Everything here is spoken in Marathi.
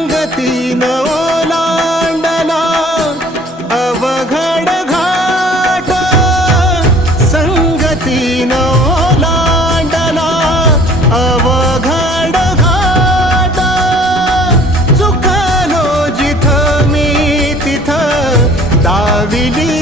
गतीन ओलांडला अवघड घाट. संगतीन ओलांडला अवघड घाट. चुकलो जिथ मी तिथ दाविली